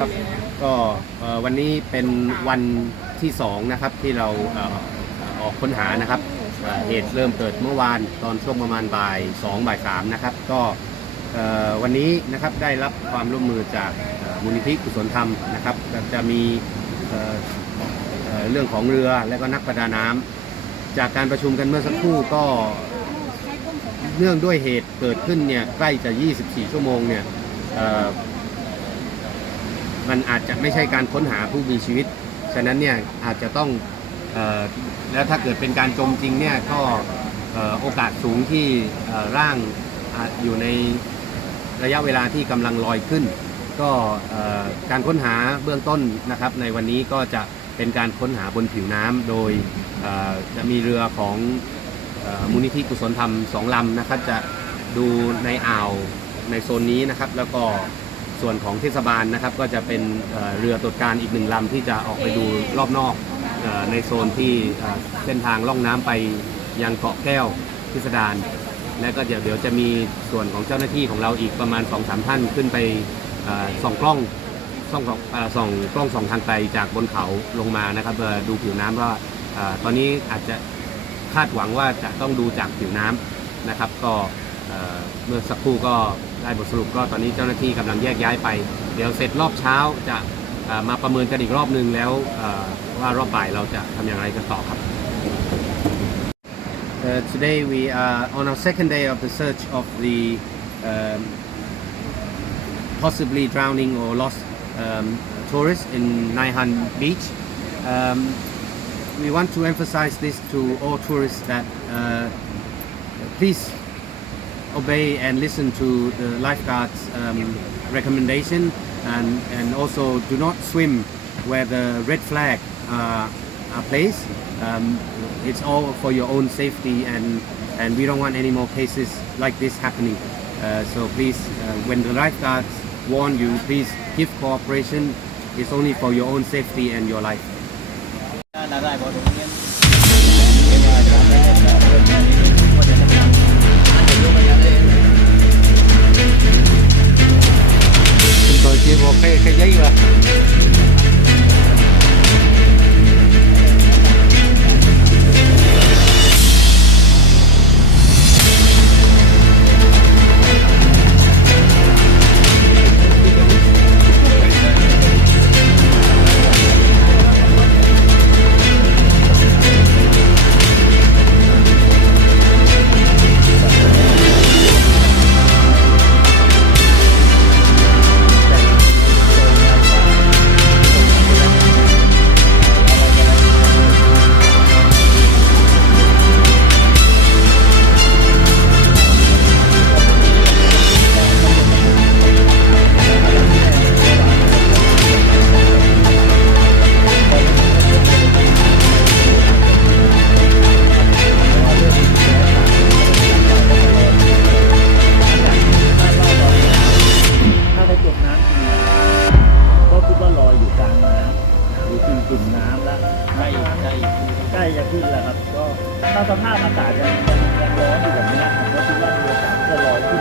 ครับก็วันนี้เป็นวันที่สองนะครับที่เราเอออกค้นหานะครับเหตุเริ่มเกิดเมื่อวานตอนช่วงประมาณบ่าย2บ่าย3นะครับ ก็วันนี้นะครับได้รับความร่วมมือจากมูลนิธิกุศลธรรมนะครับก็จะมีเรื่องของเรือและก็นักประดาน้ำจากการประชุมกันเมื่อสักครู่ก็เนื่องด้วยเหตุเกิดขึ้นเนี่ยใกล้จะ 24 ชั่วโมงเนี่ย มันอาจจะไม่ใช่การค้นหาผู้มีชีวิต ฉะนั้นเนี่ยอาจจะต้องออแล้วถ้าเกิดเป็นการจมจริงเนี่ยก็โอกาสสูงที่ร่างออยู่ในระยะเวลาที่กำลังลอยขึ้น ก็การค้นหาเบื้องต้นนะครับในวันนี้ก็จะเป็นการค้นหาบนผิวน้ำโดยจะมีเรือของอมูลนิธิกุศลธรรมสองลำนะครับจะดูในอ่าวในโซนนี้นะครับ แล้วก็ ส่วนของเทศบาลนะครับก็จะเป็นเรือตรวจการอีกหนึ่งลำที่จะออกไปดูรอบนอกในโซนที่เส้นทางล่องน้ำไปยังเกาะแก้วพิสดารและก็เดี๋ยวเดี๋ยวจะมีส่วนของเจ้าหน้าที่ของเราอีกประมาณ2อสท่านขึ้นไปส่องกล้องส่องเอ่อส่องกล้องส่องทางไกลจากบนเขาลงมานะครับดูผิวน้ำว่าตอนนี้อาจจะคาดหวังว่าจะต้องดูจากผิวน้ำนะครับ ก็ เมื่อสักครู่ก็ได้บทสรุปก็ตอนนี้เจ้าหน้าที่กำลังแยกย้ายไป เดี๋ยวเสร็จรอบเช้าจะมาประเมินกันอีกรอบนึงแล้วว่ารอบบ่ายเราจะทำอย่างไรกันต่อครับ Uh, today we are on our second day of the search of the um, possibly drowning or lost um, tourists in Naihan Beach. Um, we want to emphasize this to all tourists that uh, please obey and listen to the lifeguards um, recommendation and, and also do not swim where the red flag uh, are placed. Um, it's all for your own safety and, and we don't want any more cases like this happening. Uh, so please, uh, when the lifeguards warn you, please give cooperation. It's only for your own safety and your life. เป็นลูกกันเลย Tôi chia một cái cái giấy rồi. สภาพอากาศยังยังร้อนอยู่แบบนี้ผมก็คิดว่ามีโอกาสที่จะลอยขึ้น